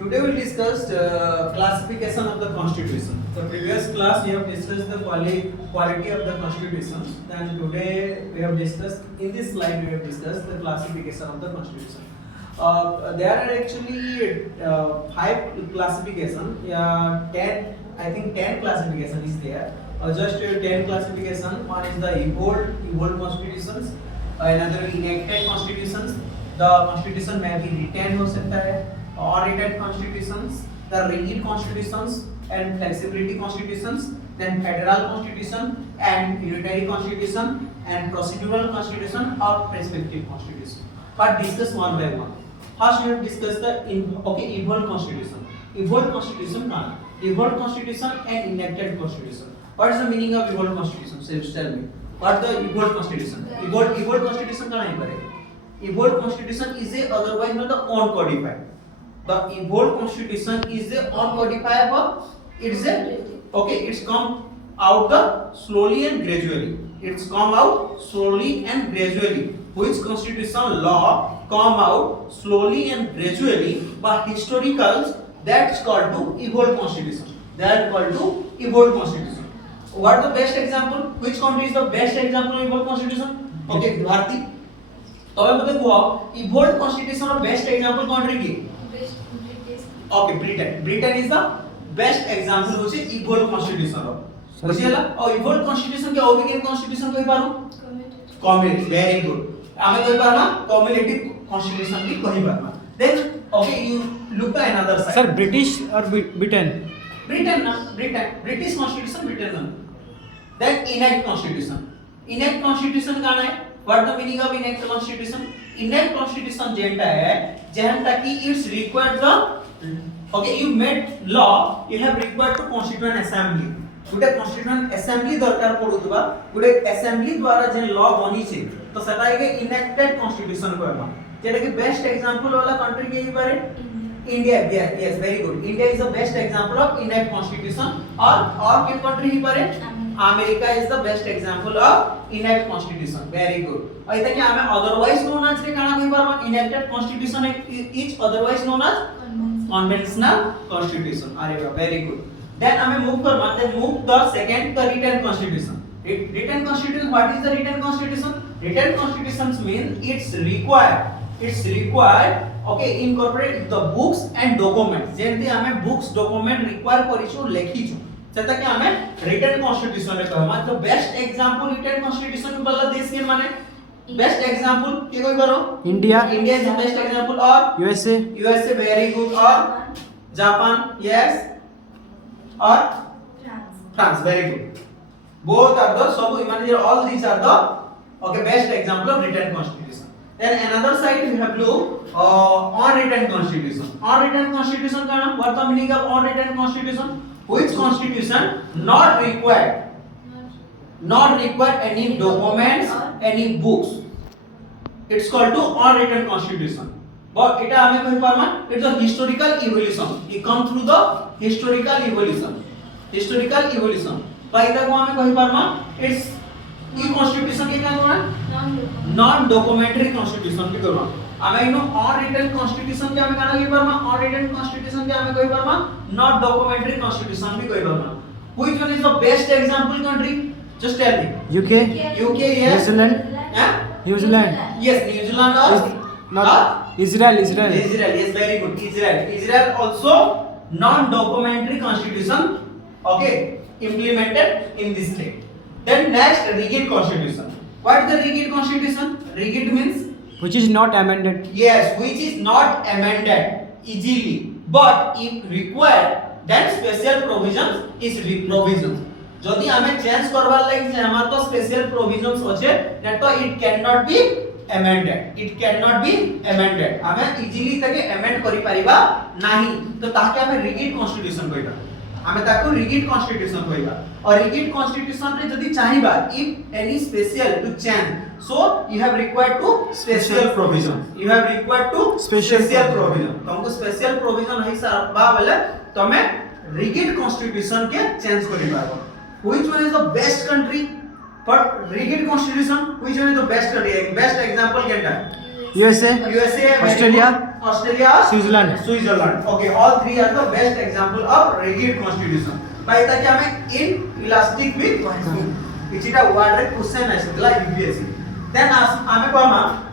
Today we discussed classification of the constitution. The previous class we have discussed the quality of the constitution. Then today we have discussed, in this slide we have discussed the classification of the constitution. There are actually 5 classification. 10, I think 10 classification is there. Just 10 classification. One is the evolved constitutions. Another enacted constitutions. The constitution may be written हो सकता है, or written constitutions, the rigid constitutions and flexibility constitutions, then federal constitution and unitary constitution and procedural constitution or prescriptive constitution. But discuss one by one. First we have discussed the evolved constitution. Evolved constitution कहाँ? Evolved constitution and enacted constitution. What is the meaning of evolved constitution? Tell me. What the evolved constitution? Evolved constitution कहाँ पर है? Evolved constitution is a otherwise not the uncodified. The evolved constitution is a uncodifiable. It's a it's come out the slowly and gradually. It's come out slowly and gradually. Which constitution law come out slowly and gradually by historicals, that's called to evolved constitution. That called to evolved constitution. What is the best example? Which country is the best example of evolved constitution? Okay, Bharti. तबे मते को evolved constitution of best example country की? Okay, Britain is the best example होचे evolved constitution रो. बुझियला और evolved constitution के और constitution कहि पारो? Cumulative, very good. आमे कहि पारमा cumulative constitution भी कहि पारमा. Then okay, you look at another side. Sir, British or Britain? British constitution Britain ना. Then enact constitution. Enact constitution का है? What the meaning of enact constitution? Enact constitution जेंटा है जेंटा कि it's required the you made law, you have required to constituent assembly. Gute constituent assembly दरकार पडुतबा गुटे assembly द्वारा जे law बनी छे तो सेटा एक enacted constitution कहबा जेटा कि best example वाला country के ही बारे India. Yes, very good. India is the best example of enact constitution or के country ही बारे America is the best example of enact constitution. Very good. और इतना कि हमें otherwise known as रे काना कोई बार enacted constitution is otherwise known as conventional constitution. अरे वाह, very good. Then हमें move the second, the written constitution. Written constitution. What is the written constitution? Written constitutions mean it's required. Incorporate the books and documents. जेंति हमें books document require करिछु लेखिछु. सेटा कि हमें written constitution रे कहमा. तो best example written constitution वाला देश के माने best example के कोई करो? India is the best example or USA very good or Japan yes or France very good. Both are the all these are the best example of written constitution. Then another side we have look unwritten constitution. Unwritten constitution का नाम what the meaning of unwritten constitution? Which constitution not required any documents, any books. It's called to unwritten constitution. But it हमें कहीं पारमा it's a historical evolution. It come through the historical evolution. पर इधर को हमें कहीं पारमा it's ये constitution के क्या करना? Non documentary constitution भी करना. हमें इनो unwritten constitution के हमें कहना कहीं पारमा unwritten constitution के हमें कहीं पारमा not documentary constitution भी कहीं पारमा. Which one is the best example country? Just tell me. UK yes. New Zealand Yes, New Zealand or not Israel yes, very good. Israel also non-documentary constitution implemented in this state. Then next rigid constitution. What is the rigid constitution? Rigid means which is not amended. Yes, which is not amended easily, but if required then special provisions is provisions. जदि हमें change करवार लागि जे हमर तो special provisions होचे net तो it can not be amended हमें easily तके अमेंड करि परिबा नाही तो ताके हमें रिगिड कॉन्स्टिट्यूशन कहिबा हमें ताको रिगिड कॉन्स्टिट्यूशन कहिबा और रिगिड कॉन्स्टिट्यूशन रे जदि चाहिबा if any special to change so you have required to special provision तुमको स्पेशल प्रोविजन है बा बोले तमे रिगिड कॉन्स्टिट्यूशन के चेंज करिबा. Which one is the best country for rigid constitution? Which one is the best country? Best example केटा? USA USA Australia Australia, Switzerland. Switzerland. Okay, all three are the best example of rigid constitution. By that I mean inelastic with vacuum. Which is a word question like UPSC. Then I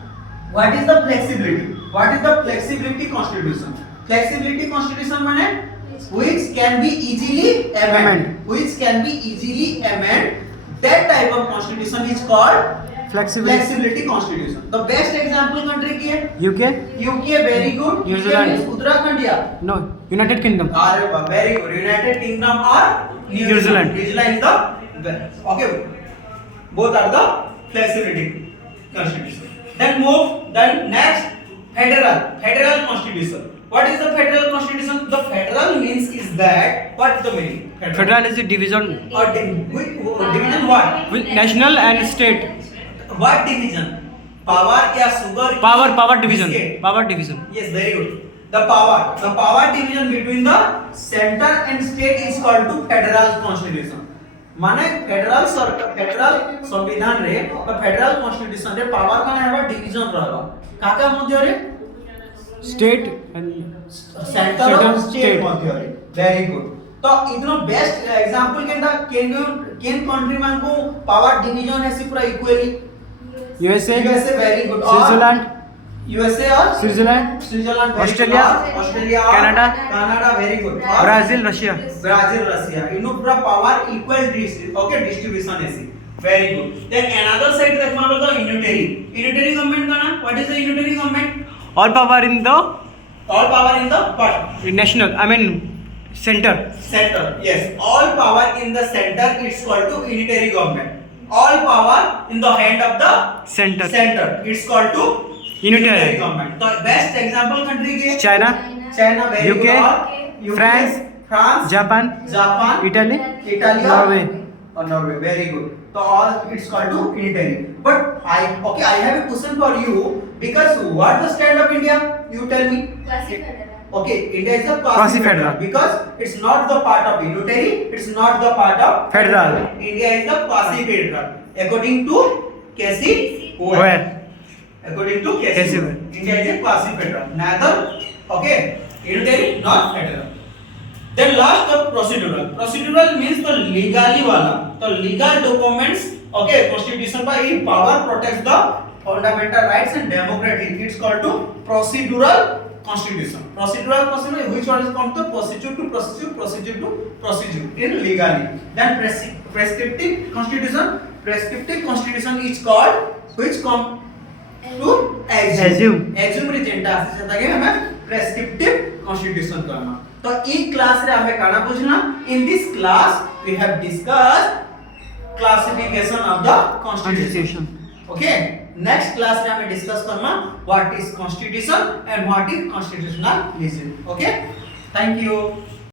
what is the flexibility? What is the flexibility constitution? Flexibility constitution means which can be easily amended. Which can be easily amended. That type of constitution is called flexibility constitution. The best example country की है UK? UK, very good. New Zealand. UK means Uttarakhand या No, United Kingdom. अरे वाह, very good. United Kingdom or New Zealand. New Zealand is the best. Okay, both are the flexibility constitution. Then next federal constitution. What is the federal constitution? The federal means is that what is the meaning? Federal is the division Or division what? with national and state. What division? Power या sugar? Power division. Biscuit. Power division. Yes, very good. The power division between the center and state is called to federal constitution. माने federal संविधान रे federal constitution रे power माने हबा division रहबा काका मध्य रे State and सेंटर और Central, स्टेट state. मध्य रे वेरी गुड तो इतनो बेस्ट एग्जांपल केनता केन कंट्री मान को पावर डिवीजन है पूरा equally USA, very good Switzerland, USA और Switzerland, Switzerland Australia, Canada very good Brazil, Russia. Russia इनो पूरा पावर इक्वल डिस्ट्रीब्यूशन ऐसी very good then another side देखमा बोलतो यूनिटरी गवर्नमेंट का ना what is the unitary government all power in the all power in the what national, I mean center. center yes all power in the center it's called to unitary government all power in the hand of the Center. it's called to Unitary. government the best example country के China, China very UK, good और France Japan, Italy, Norway. Norway very good so all it's called to unitary but I have a question for you because what the stand of India you tell me okay India is a Quasi-federal. because it's not the part of unitary it's not the part of Federal. India is the quasi federal according to Casey Where? according to Casey Casey Ware. India is a quasi federal neither okay unitary not federal. Then last the procedural means the legally wala the legal documents okay constitution by in power protects the fundamental rights and democracy it's called to procedural constitution which one is called the procedure to in legally then prescriptive constitution is called which come to assume रे जेंटा आसे जता के हमें prescriptive constitution करना तो ई class रे हमें काना बुझना in this class we have discussed classification of the constitution okay next class रे हमें डिस्कस करना what is constitution and what is constitutionalism okay thank you